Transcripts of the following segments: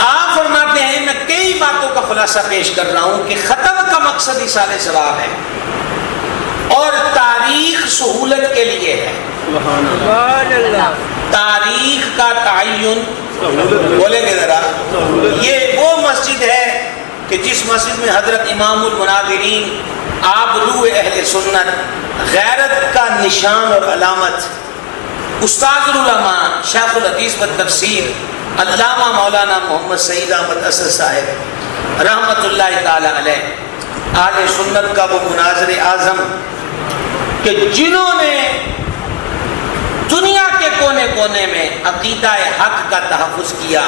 آپ فرماتے ہیں میں کئی باتوں کا خلاصہ پیش کر رہا ہوں کہ ختم کا مقصد ایصال ثواب ہے اور تاریخ سہولت کے لیے ہے. تاریخ کا تعین بولیں گے ذرا. یہ وہ مسجد ہے کہ جس مسجد میں حضرت امام المناظرین آبرو اہل سنت غیرت کا نشان اور علامت استاد العلماء شیخ الحدیث والتفسیر علامہ مولانا محمد سعید احمد اسد صاحب رحمت اللہ تعالی علیہ اہل سنت کا وہ مناظر اعظم کہ جنہوں نے دنیا کے کونے کونے میں عقیدہ حق کا تحفظ کیا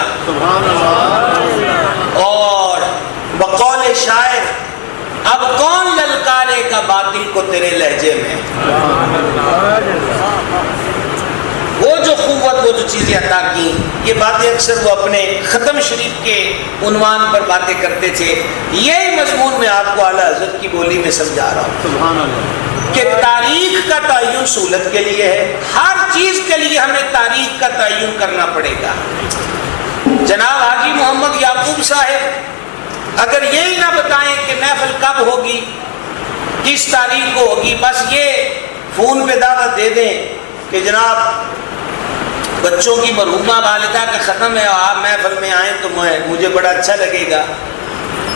اور بقول شاعر اب کون للکارے کا باطل کو تیرے لہجے میں. وہ جو قوت وہ جو چیزیں عطا کی یہ باتیں اکثر وہ اپنے ختم شریف کے عنوان پر باتیں کرتے تھے. یہی مضمون میں آپ کو اعلیٰ حضرت کی بولی میں سمجھا رہا ہوں سبحان اللہ کہ تاریخ کا تعین سہولت کے لیے ہے. ہر چیز کے لیے ہمیں تاریخ کا تعین کرنا پڑے گا. جناب حاجی محمد یعقوب صاحب اگر یہی نہ بتائیں کہ محفل کب ہوگی کس تاریخ کو ہوگی بس یہ فون پہ دعوت دے دیں کہ جناب بچوں کی مرحومہ والدہ کا ختم ہے آپ محفل میں آئیں تو مجھے بڑا اچھا لگے گا.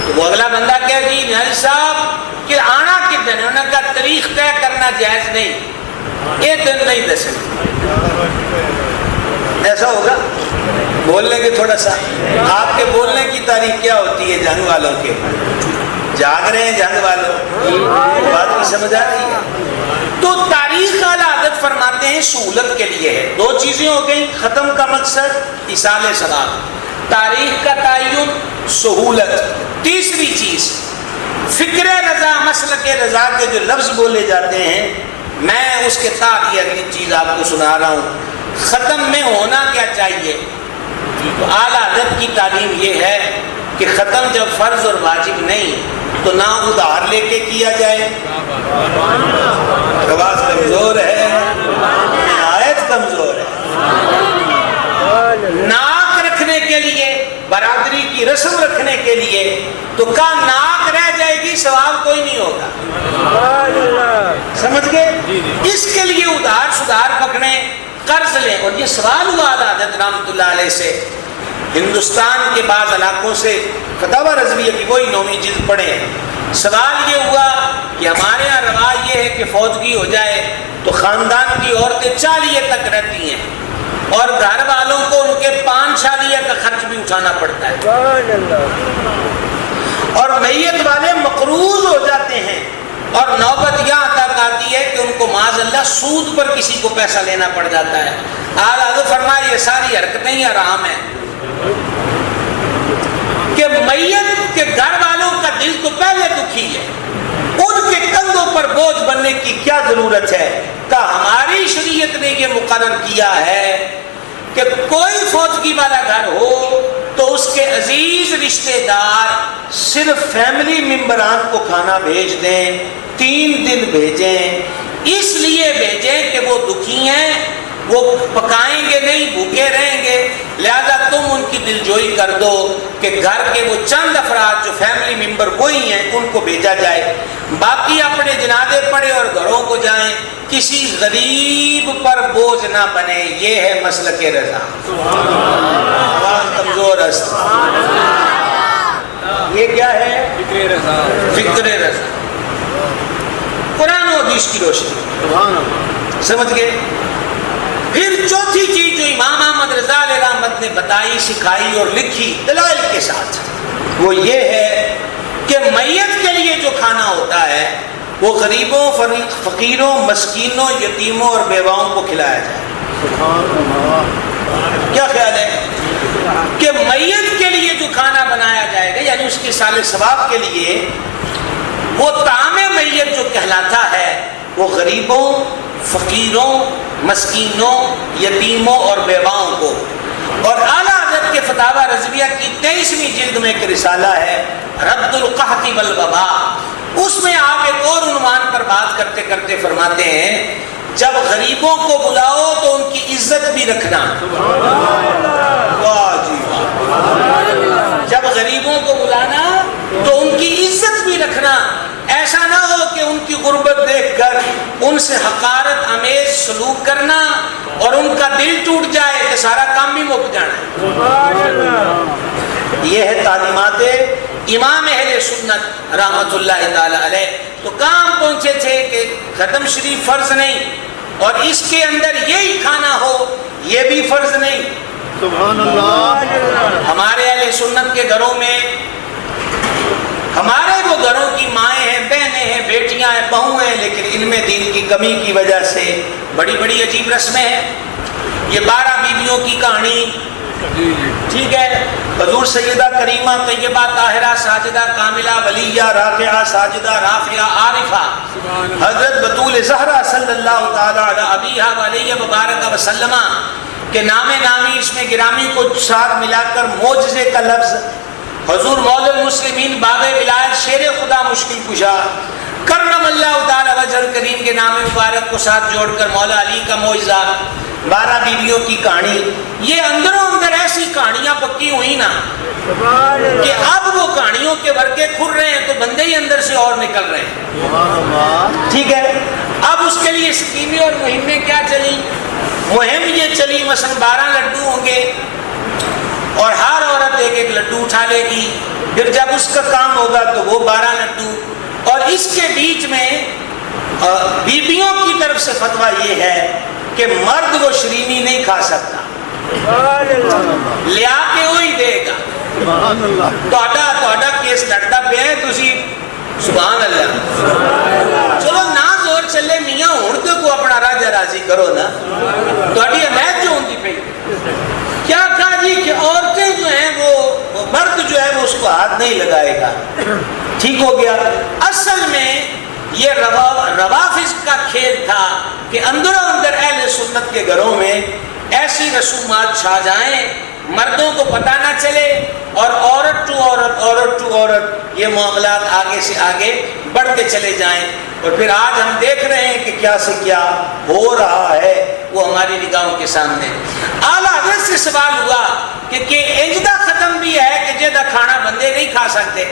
تو وہ اگلا بندہ کہے جی نیاز صاحب کہ آنا کس دن ہے. انہوں نے کہا تاریخ طے کرنا جائز نہیں یہ دن نہیں دسیں. ایسا ہوگا بولنے کے تھوڑا سا آپ کے بولنے کی تاریخ کیا ہوتی ہے جنگ والوں کے جاگ رہے ہیں جنگ والوں بات کی سمجھ آ رہی ہے. تو تاریخ اعلیٰ حضرت فرماتے ہیں سہولت کے لیے ہے. دو چیزیں ہو گئی ختم کا مقصد ایصال ثواب تاریخ کا تعین سہولت. تیسری چیز فکر رضا مسلک رضا کے جو لفظ بولے جاتے ہیں میں اس کے ساتھ یہ اگلی چیز آپ کو سنا رہا ہوں. ختم میں ہونا کیا چاہیے تو اعلیٰ حضرت کی تعلیم یہ ہے کہ ختم جب فرض اور واجب نہیں تو نہ ادھار لے کے کیا جائے. آواز کمزور ہے نہایت کمزور ہے. ناک رکھنے کے لیے برادری کی رسم رکھنے کے لیے تو کا ناک رہ جائے گی ثواب کوئی نہیں ہوگا. سمجھ گئے. اس کے لیے ادھار سدھار پکڑیں قرض لیں. اور یہ سوال ہوا اعلیٰ حضرت رحمۃ اللہ علیہ سے ہندوستان کے بعض علاقوں سے فتاوی رضویہ کی وہی 9ویں جلد پڑھیں. سوال یہ ہوا کہ ہمارے یہاں رواج یہ ہے کہ فوتگی ہو جائے تو خاندان کی عورتیں چالیے تک رہتی ہیں اور گھر والوں کو ان کے 5 شادیہ کا خرچ بھی اٹھانا پڑتا ہے اور میت والے مقروض ہو جاتے ہیں اور نوبت یہاں تک آتی ہے کہ ان کو معاذ اللہ سود پر کسی کو پیسہ لینا پڑ جاتا ہے. اعلیٰ حضرت فرمایا یہ ساری حرکتیں ہی حرام ہیں کہ میت کے گھر والوں کا دل تو پہلے دکھی ہے ان کے کندھوں پر بوجھ بننے کی کیا ضرورت ہے. کہ ہماری شریعت نے یہ مقرر کیا ہے کہ کوئی فوتگی والا گھر ہو تو اس کے عزیز رشتہ دار صرف فیملی ممبران کو کھانا بھیج دیں 3 دن بھیجیں. اس لیے بھیجیں کہ وہ دکھی ہیں وہ پکائیں گے نہیں بھوکے رہیں گے لہذا تم ان کی دلجوئی کر دو کہ گھر کے وہ چند افراد جو فیملی ممبر وہی ہیں ان کو بھیجا جائے. باقی اپنے جنازے پڑھے اور گھروں کو جائیں کسی غریب پر بوجھ نہ بنے. یہ ہے مسلک رضا. کمزور است یہ کیا ہے فکر رضا. فکر رضا قرآن و حدیث کی روشنی سمجھ گئے. پھر چوتھی چیز جو امام احمد رضا علیہ رحمت نے بتائی سکھائی اور لکھی دلائل کے ساتھ وہ یہ ہے کہ میت کے لیے جو کھانا ہوتا ہے وہ غریبوں فقیروں مسکینوں یتیموں اور بیواؤں کو کھلایا جائے. کیا خیال ہے کہ میت کے لیے جو کھانا بنایا جائے گا یعنی اس کے ایصال ثواب کے لیے وہ طعام میت جو کہلاتا ہے وہ غریبوں فقیروں مسکینوں یتیموں اور بیواؤں کو. اور اعلیٰ حضرت کے فتاوی رضویہ کی 23ویں جلد میں ایک رسالہ ہے رد القحط والوباء. اس میں آپ ایک اور عنوان پر بات کرتے کرتے فرماتے ہیں جب غریبوں کو بلاؤ تو ان کی عزت بھی رکھنا. واہ جی واہ غریبوں کو بلانا تو ان کی عزت بھی رکھنا، ایسا نہ ہو کہ ان کی غربت دیکھ کر ان سے حقارت آمیز سلوک کرنا اور ان کا دل ٹوٹ جائے کہ سارا کام بھی مک جانا۔ یہ ہے تعلیمات امام اہل سنت رحمت اللہ تعالی علیہ۔ تو کام پہنچے تھے کہ ختم شریف فرض نہیں اور اس کے اندر یہی کھانا ہو یہ بھی فرض نہیں۔ سبحان اللہ۔ ہمارے اہل سنت کے گھروں میں، ہمارے وہ گھروں کی مائیں ہیں، بہنیں ہیں، بیٹیاں ہیں، بہو ہیں، لیکن علم دین کی کمی کی وجہ سے بڑی بڑی عجیب رسمیں ہیں۔ یہ 12 بیویوں کی کہانی، ٹھیک ہے، حضور سیدہ کریمہ طیبہ طاہرہ ساجدہ کاملہ ولیہ راکعہ ساجدہ رافعہ عارفہ حضرت بطول زہرا صلی اللہ تعالی علی ابیہا وعلیہ وبارک وسلم کے نام نامی اس میں گرامی کو ساتھ ملا کر معجزے کا لفظ، حضور مولا المسلمین باب ولایت شیر خدا مشکل کشا کرم اللہ تعالی وجہ الکریم کے نام مبارک کو ساتھ جوڑ کر مولا علی کا معجزہ، 12 بیویوں کی کہانی، یہ اندروں اندر ایسی کہانیاں پکی ہوئی نا کہ اب وہ کہانیوں کے ورقے کھل رہے ہیں تو بندے ہی اندر سے اور نکل رہے ہیں، ٹھیک ہے۔ اب اس کے لیے اسکیمیں اور مہمیں کیا چلی؟ مہم یہ چلی مثلا 12 لڈو ہوں گے اور ہر عورت ایک ایک لڈو اٹھا لے گی، پھر جب اس کا کام ہوگا تو وہ 12 لڈو، اور اس کے بیچ میں بیبیوں کی طرف سے فتویٰ یہ ہے کہ مرد وہ شرینی نہیں کھا سکتا، لیا کے وہی دے گا۔ توڑا کیس لڑتا پہ ہے تسی سبحان اللہ، چلو نہ زور چلے میاں ہون تو کو اپنا راجہ راضی کرو نا، توڑی حمایت جو ہوتی پہ کیا کہا جی کہ عورتیں جو ہیں وہ مرد جو ہے وہ اس کو ہاتھ نہیں لگائے گا، ٹھیک ہو گیا۔ اصل میں یہ روافظ کا کھیل تھا کہ اندروں اندر اہل سنت کے گھروں میں ایسی رسومات چھا جائیں مردوں کو پتہ نہ چلے اور عورت ٹو عورت عورت ٹو عورت یہ معاملات آگے سے آگے بڑھتے چلے جائیں، اور پھر آج ہم دیکھ رہے ہیں کہ کیا سے کیا ہو رہا ہے وہ ہماری نگاہوں کے سامنے۔ اعلیٰ حضرت سے سوال ہوا کہ انجدہ ختم بھی ہے کہ جدہ کھانا بندے نہیں کھا سکتے،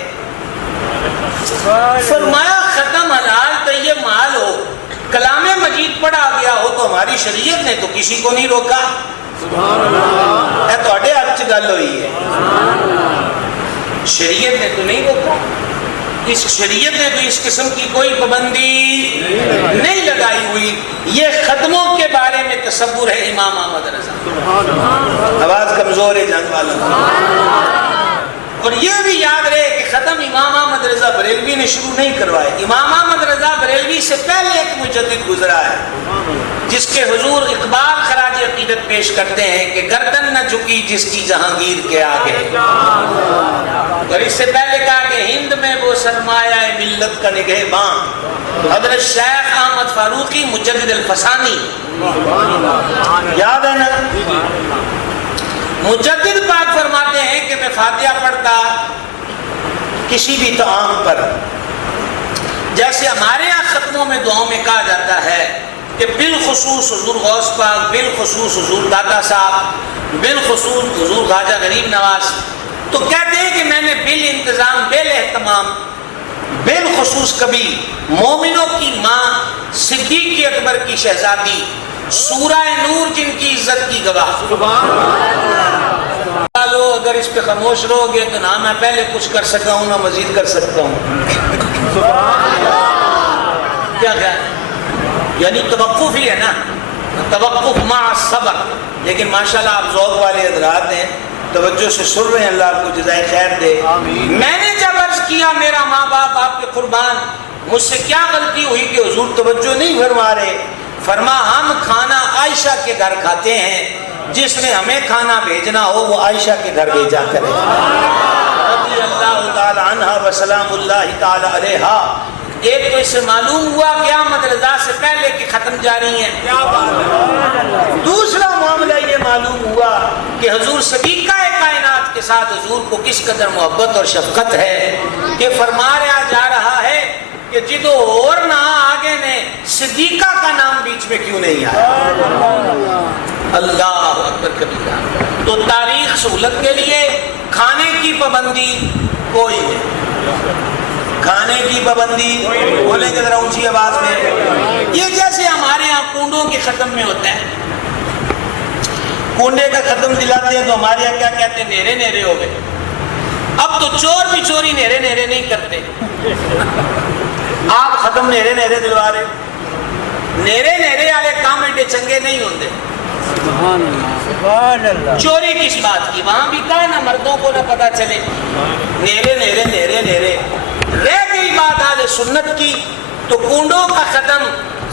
فرمایا ختم حلال طیب مال ہو، کلام مجید پڑھا گیا ہو تو ہماری شریعت نے تو کسی کو نہیں روکا۔ اے توڑے حق چ گل ہوئی ہے، شریعت نے تو نہیں روکا، اس شریعت نے تو اس قسم کی کوئی پابندی نہیں لگائی ہوئی۔ یہ ختموں کے بارے میں تصور ہے امام احمد رضا، آواز کمزور ہے جان والا، اور یہ بھی یاد رہے کہ ختم امام احمد رضا بریلوی نے شروع نہیں کروائے، امام احمد رضا بریلوی سے پہلے ایک مجدد گزرا ہے جس کے حضور اقبال خراج عقیدت پیش کرتے ہیں کہ گردن نہ جھکی جس کی جہانگیر کے آگے، اور اس سے پہلے کہا کہ ہند میں وہ سرمایہ ملت کا نگہباں حضرت شیخ احمد فاروقی مجدد الفسانی، یاد ہے نا؟ مجدد پاک فرماتے ہیں کہ میں فاتحہ پڑھتا کسی بھی طعام پر، جیسے ہمارے یہاں ختموں میں دعاؤں میں کہا جاتا ہے کہ بالخصوص حضور غوث پاک، بالخصوص حضور داتا صاحب، بالخصوص حضور خواجہ غریب نواز، تو کہتے ہیں کہ میں نے بالانتظام بالاہتمام بالخصوص کبھی مومنوں کی ماں صدیق اکبر کی شہزادی سورہ نور جن کی عزت کی گواہ، اگر اس پہ خاموش رہو گے تو نہ میں پہلے کچھ کر سکتا ہوں نہ مزید کر سکتا ہوں، کیا یعنی توقف ہی ہے نا، توقف مع صبر، لیکن ماشاءاللہ آپ ذوق والے حضرات ہیں، توجہ سے سن رہے ہیں، اللہ آپ کو جزائے خیر دے۔ میں نے جب عرض کیا میرا ماں باپ آپ کے قربان، مجھ سے کیا غلطی ہوئی کہ حضور توجہ نہیں فرما رہے؟ فرما ہم کھانا عائشہ کے گھر کھاتے ہیں، جس نے ہمیں کھانا بھیجنا ہو وہ عائشہ کے گھر بھیجا کرے، رضی اللہ تعالی عنہ وسلام اللہ تعالی علیہا۔ ایک تو اس سے معلوم ہوا کہ احمد رضا سے پہلے کی ختم جاری ہیں، دوسرا معاملہ یہ معلوم ہوا کہ حضور صدیقہ کائنات کے ساتھ حضور کو کس قدر محبت اور شفقت ہے کہ فرمایا جا رہا ہے کہ جدو اور نہ آگے نے صدیقہ کا نام بیچ میں کیوں نہیں آیا؟ اللہ اکبر کبیرہ۔ تو تاریخ سہولت کے لیے کھانے کی پابندی کوئی نہیں، کھانے کی پابندی بولیں گے ذرا اونچی آواز میں، یہ جیسے ہمارے ہاں کنڈوں کے ختم میں ہوتا ہے، کنڈے کا ختم دلاتے ہیں تو ہمارے یہاں کیا کہتے ہیں، نیرے نیرے ہو گئے۔ اب تو چور بھی چوری نیرے نیرے نہیں کرتے، آپ ختم نیرے نیرے دلوا رہے، نیرے نیرے والے کام ایڈے چنگے نہیں ہوتے۔ چوری کس بات کی، وہاں بھی کہا نا مردوں کو نہ پتا چلے، نیرے نیرے نیرے نیرے۔ رہ گئی بات اہل سنت کی، تو کنڈوں کا ختم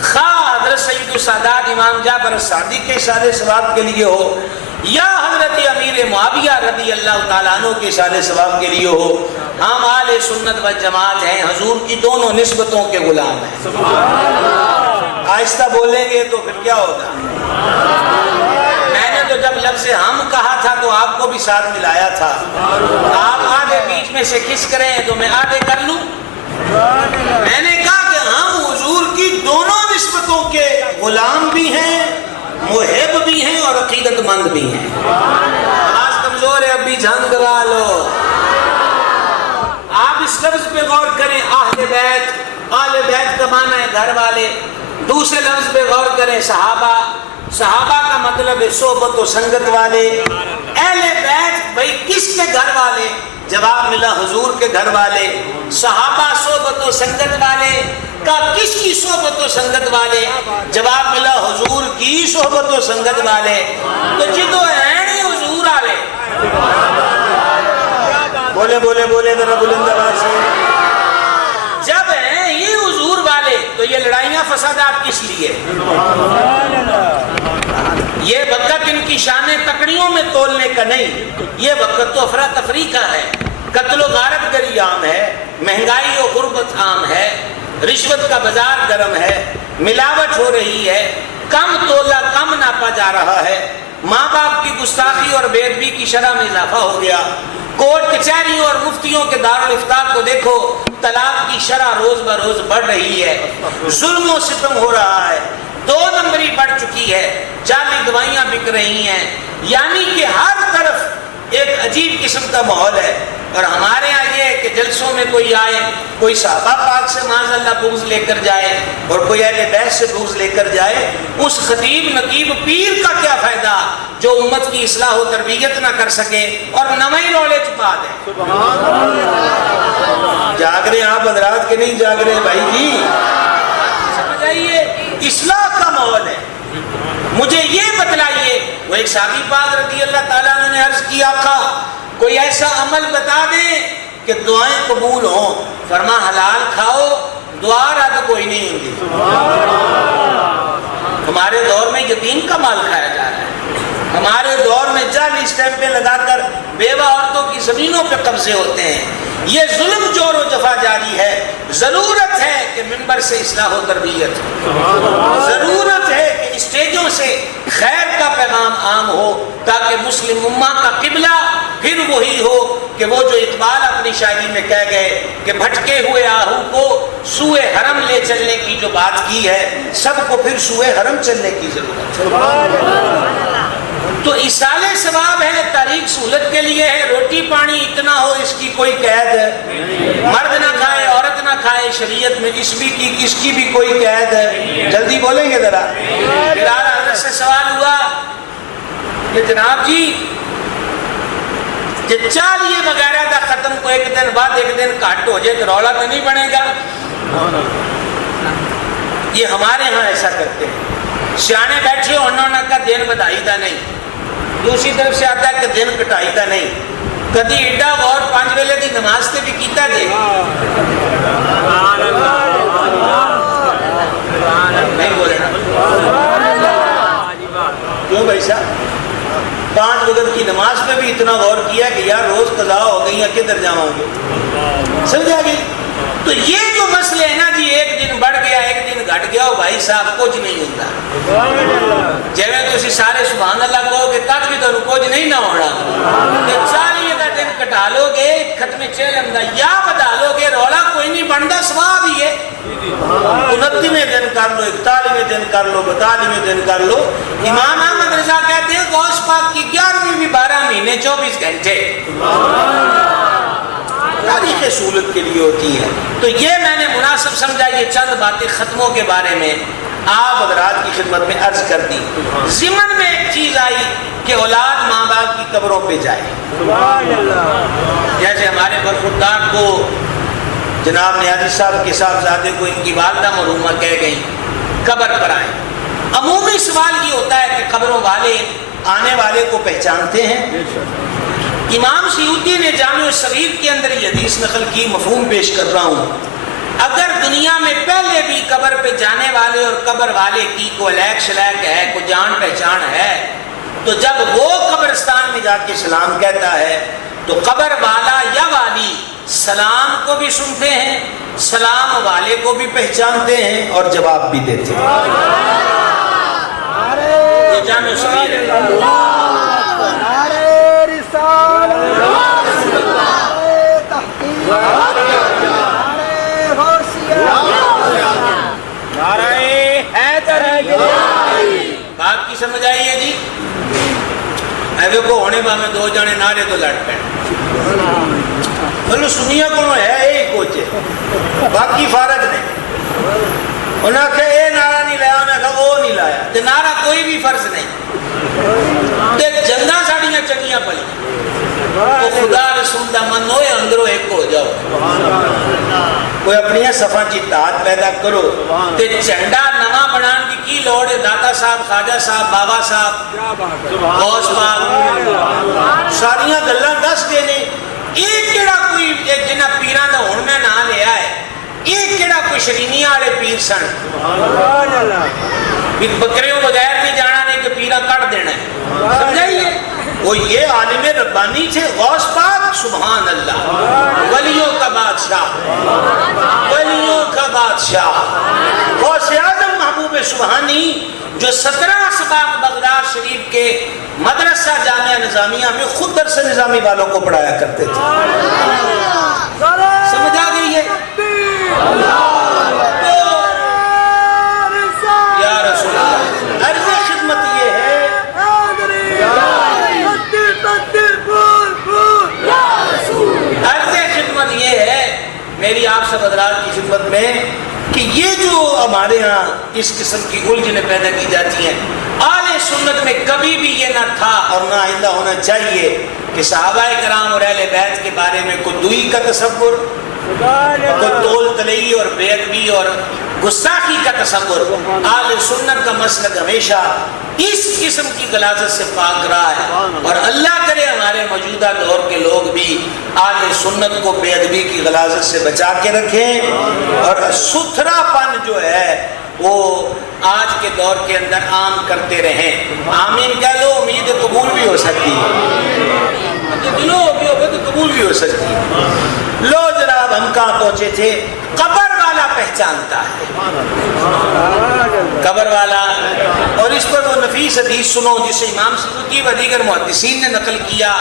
خواہ حضرت سید السادات امام جعفر الصادق کے اشارے ثواب کے لیے ہو یا حضرت امیر معاویہ رضی اللہ تعالیٰ عنہ کے اشارے ثواب کے لیے ہو، ہم اہل سنت و جماعت ہیں، حضور کی دونوں نسبتوں کے غلام ہیں۔ آہستہ بولیں گے تو پھر کیا ہوگا؟ میں نے تو جب لفظ ہم کہا تھا تو آپ کو بھی ساتھ ملایا تھا، آپ آگے بیچ میں سے کس کریں تو میں آگے کر لوں؟ میں نے کہا کہ ہم حضور کی دونوں نسبتوں کے غلام بھی ہیں، محب بھی ہیں اور عقیدت مند بھی ہیں۔ آواز کمزور ہے، اب بھی جھنگ گوا لو۔ آپ اس لفظ پہ غور کریں، اہل بیت، اہل بیت کا معنی ہے گھر والے۔ دوسرے لفظ پہ غور کریں، صحابہ، صحابہ کا مطلب ہے صحبت و سنگت والے۔ اہل بیت بھائی کس کے گھر والے؟ جواب ملا حضور کے گھر والے۔ صحابہ صحبت و سنگت والے کا کس کی صحبت و سنگت والے؟ جواب ملا حضور کی صحبت و سنگت والے۔ تو جدو ہیں نہیں حضور والے، بولے بولے بولے ذرا بلند آواز سے، جب ہیں یہ حضور والے تو یہ لڑائیاں فسادات کس لیے؟ یہ وقت ان کی شانیں تکڑیوں میں تولنے کا نہیں، یہ وقت تو افراتفری کا ہے۔ قتل و غارت گری عام ہے، مہنگائی و غربت عام ہے، رشوت کا بازار گرم ہے، ملاوٹ ہو رہی ہے، کم تولا کم ناپا جا رہا ہے، ماں باپ کی گستاخی اور بے ادبی کی شرح میں اضافہ ہو گیا، کورٹ کچہریوں اور مفتیوں کے دارالافتاء کو دیکھو، طلاق کی شرح روز بروز بڑھ رہی ہے، ظلم و ستم ہو رہا ہے، 2 نمبری بڑھ چکی ہے، جعلی دوائیاں بک رہی ہیں، یعنی کہ ہر طرف ایک عجیب قسم کا ماحول ہے۔ اور ہمارے یہاں یہ ہے کہ جلسوں میں کوئی آئے، کوئی صحابہ پاک سے معاذ اللہ بغض لے کر جائے اور کوئی اہل بیت سے بغض لے کر جائے، اس خطیب نقیب پیر کا کیا فائدہ جو امت کی اصلاح و تربیت نہ کر سکے اور نمائی رولے چھپا دے۔ جاگ رہے آپ حضرات کے نہیں جاگ رہے بھائی جی، سمجھ آئیے، اصلاح کا ماحول ہے۔ مجھے یہ بتلائیے، وہ ایک صحابی پاک رضی اللہ تعالیٰ عنہ نے عرض کیا، آقا کوئی ایسا عمل بتا دیں کہ دعائیں قبول ہوں۔ فرما حلال کھاؤ، دعا رد کوئی نہیں ہوتی۔ ہمارے دور میں یتیم کا مال کھایا جا رہا ہے، ہمارے دور میں جعلی اسٹیمپیں لگا کر بیوہ عورتوں کی زمینوں پہ قبضے ہوتے ہیں، یہ ظلم جور و جفا جاری ہے۔ ضرورت ہے کہ منبر سے اصلاح و تربیت، ضرورت ہے کہ اسٹیجوں سے خیر کا پیغام عام ہو، تاکہ مسلم امہ کا قبلہ پھر وہی ہو کہ وہ جو اقبال اپنی شاعری میں کہہ گئے کہ بھٹکے ہوئے آہو کو سوئے حرم لے چلنے کی جو بات کی ہے، سب کو پھر سوئے حرم چلنے کی ضرورت ہے۔ تو ایصال ثواب ہے، تاریخ سہولت کے لیے ہے، روٹی پانی اتنا ہو اس کی کوئی قید ہے، مرد نہ کھائے عورت نہ کھائے، شریعت میں اس کی بھی کوئی قید ہے۔ جلدی بولیں گے ذرا۔ بلال حضرت سے سوال ہوا کہ جناب جی کہ چالیے وغیرہ کا ختم کو ایک دن بعد ایک دن کاٹ ہو جائے تو رولا تو نہیں بنے گا؟ یہ ہمارے ہاں ایسا کرتے ہیں، سیانے بیٹھے انہوں کا دن بدائی دا نہیں، دوسری طرف سے آتا ہے کہ دن کٹائی دا نہیں، کدی ایڈا غور 5 ویلے کی نماز تے بھی کیتا جے؟ نہیں بولے نا، کیوں بھائی صاحب؟ 5 وقت کی نماز پہ بھی اتنا غور کیا کہ یار روز قضا ہو گئی ہیں، کدھر جاؤں گے؟ سمجھا گئی؟ تو یہ جو مسئلے ہیں نا جی، ایک دن بڑھ گیا ایک دن گھٹ گیا، بھائی صاحب کچھ نہیں ہوتا۔ جب تسی سارے سبحان اللہ کہو کہ تک بھی تو کچھ نہیں نہ ہونا، کہ 40 کا دن کٹا لو گے ختم چیلم دا یا بدا لو گے، رولا کوئی نہیں بنتا، ثواب ہی ہے۔ 29ویں دن کر لو، 41ویں دن کر لو، 42ویں دن کر لو۔ امام احمد رضا کہتے ہیں غوث پاک کی 11ویں بھی 12 مہینے 24 گھنٹے۔ سہولت کے لیے ہوتی ہیں. تو یہ میں نے مناسب سمجھا یہ چند باتیں ختموں کے بارے میں آپ حضرات کی خدمت میں عرض کر دی. ضمن میں ایک چیز آئی کہ اولاد ماں باپ کی قبروں پہ جائے. جیسے ہمارے برخوردار کو جناب نیازی صاحب کے صاحبزادے کو ان کی والدہ مرحومہ کہہ گئی قبر پر آئیں. عمومی سوال یہ ہوتا ہے کہ قبروں والے آنے والے کو پہچانتے ہیں؟ امام سیوطی نے جامع الصغیر کے اندر یہ حدیث نقل کی، مفہوم پیش کر رہا ہوں. اگر دنیا میں پہلے بھی قبر پہ جانے والے اور قبر والے کی کوئی لیک شلیک ہے، کوئی جان پہچان ہے، تو جب وہ قبرستان میں جا کے سلام کہتا ہے تو قبر والا یا والی سلام کو بھی سنتے ہیں، سلام والے کو بھی پہچانتے ہیں اور جواب بھی دیتے ہیں. یہ جامع الصغیر ہے. بات کی سمجھ آئی ہے جی؟ ایوے کو ہونے با میں دو جانے نعرے تو لڑ پہ بلو سنیا کو ہے ایک کوچے باقی فارغ نہیں. انہوں نے کہا اے نعرہ نہیں لایا، انہوں نے کہا وہ نہیں لایا. تو نعرہ کوئی بھی فرض نہیں. جنگاں ساڑیاں چنگیاں پلی تو خدا رسول دا من ہوئے اندروں ایک ہو جاؤ. کوئی اپنی صفحہ کی اتحاد پیدا کرو. تے جھنڈا نواں بنان کی لوڑ ہے؟ داتا صاحب، خواجہ صاحب، بابا صاحب، غوث پاک ساریاں گلاں دس دے نے. ایک کیڑا کوئی جنہ پیران دا ہون میں نہ لیا ہے، ایک کیڑا کوئی شرینیاں والے پیر سن. بکریوں بغیر نہیں جانا نہیں کہ پیرا کٹ دینا ہے. سمجھائیے وہ یہ عالم ربانی تھے غوث پاک. سبحان اللہ، ولیوں کا بادشاہ، ولیوں کا بادشاہ غوث اعظم محبوب سبحانی جو 17 اسباق بغداد شریف کے مدرسہ جامعہ نظامیہ میں خود درس نظامی والوں کو پڑھایا کرتے تھے. سمجھ آ گئی ہے؟ یا رسول اللہ، عرض خدمت یہ ہے میری آپ سب حضرات کی خدمت میں کہ یہ جو ہمارے ہاں اس قسم کی الجھنیں پیدا کی جاتی ہیں، اہل سنت میں کبھی بھی یہ نہ تھا اور نہ آئندہ ہونا چاہیے کہ صحابہ کرام اور اہل بیت کے بارے میں کوئی دوئی کا تصور، کوئی تول تلئی اور بے ادبی اور گستاخی کا تصور. اہل سنت کا مسلک ہمیشہ اس قسم کی غلاظت سے پاک رہا ہے. اور اللہ کرے ہمارے موجودہ دور کے لوگ بھی اہل سنت کو بے ادبی کی غلاظت سے بچا کے رکھیں اور ستھرا پن جو ہے وہ آج کے دور کے اندر عام کرتے رہیں. آمین کہہ لو، امید قبول بھی ہو سکتی ہے، دلوں بھی ہوگے تو قبول بھی ہو سکتی ہے. لو جناب ہم کہاں پہنچے تھے؟ قبر والا پہچانتا ہے، قبر والا. اور اس پر وہ نفیس حدیث سنو جسے امام سیوطی و دیگر محدثین نے نقل کیا.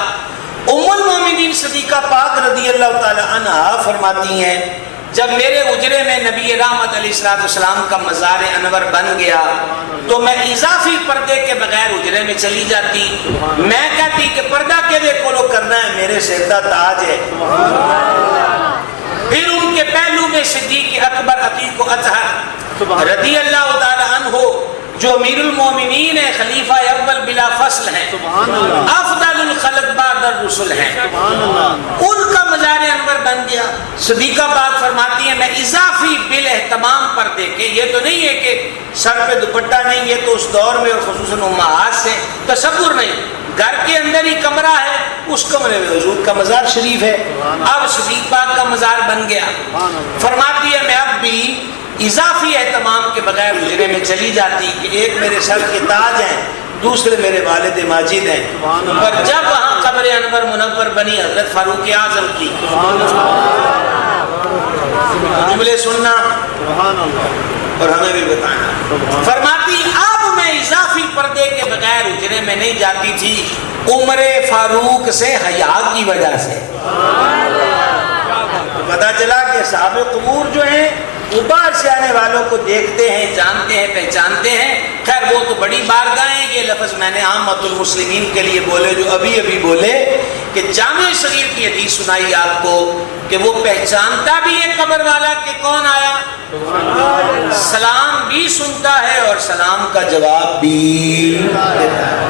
ام المومنین صدیقہ پاک رضی اللہ تعالی عنہا فرماتی ہیں جب میرے اجرے میں نبی رحمت علیہ السلام کا مزار انور بن گیا تو میں اضافی پردے کے بغیر اجرے میں چلی جاتی. میں کہتی کہ پردہ کے کولو کرنا ہے، میرے سیدہ تاج ہے. پھر ان کے پہلو میں صدیق اکبر عتیق و اطہر رضی اللہ تعالی عنہ جو امیر المومنین ہیں، خلیفہ اول بلا فصل ہیں، افضل الخلق بعد الرسل ہیں، ان کا مزار انور بن گیا. صدیقہ پاک فرماتی ہیں میں اضافی بالاہتمام پردے کے، یہ تو نہیں ہے کہ سر پہ دوپٹہ نہیں، یہ تو اس دور میں اور خصوصاً امہات سے تصور نہیں، گھر کے اندر ہی کمرہ ہے، اس کمرے میں حضور کا مزار شریف ہے. اب صدیق پاک کا مزار بن گیا. فرماتی ہے میں اب بھی اضافی اہتمام کے بغیر حجرے میں چلی جاتی کہ ایک میرے سر کے تاج ہیں، دوسرے میرے والد ماجد ہیں. اور جب وہاں قبر انور منور بنی حضرت فاروق اعظم کی، جملے سننا اور ہمیں بھی بتانا. فرماتی اب میں اضافی پردے کے بغیر حجرے میں نہیں جاتی تھی عمر فاروق سے حیا کی وجہ سے. پتا چلا کہ صحابہ قبور جو ہیں وہ باہر سے آنے والوں کو دیکھتے ہیں، جانتے ہیں، پہچانتے ہیں. خیر وہ تو بڑی بارگاہ ہیں. یہ لفظ میں نے عامۃ المسلمین کے لیے بولے جو ابھی ابھی بولے کہ کہ جامع صغیر کی حدیث سنائی آپ کو کہ وہ پہچانتا بھی ہے قبر والا کہ کون آیا، سلام بھی سنتا ہے اور سلام کا جواب بھی دیتا ہے۔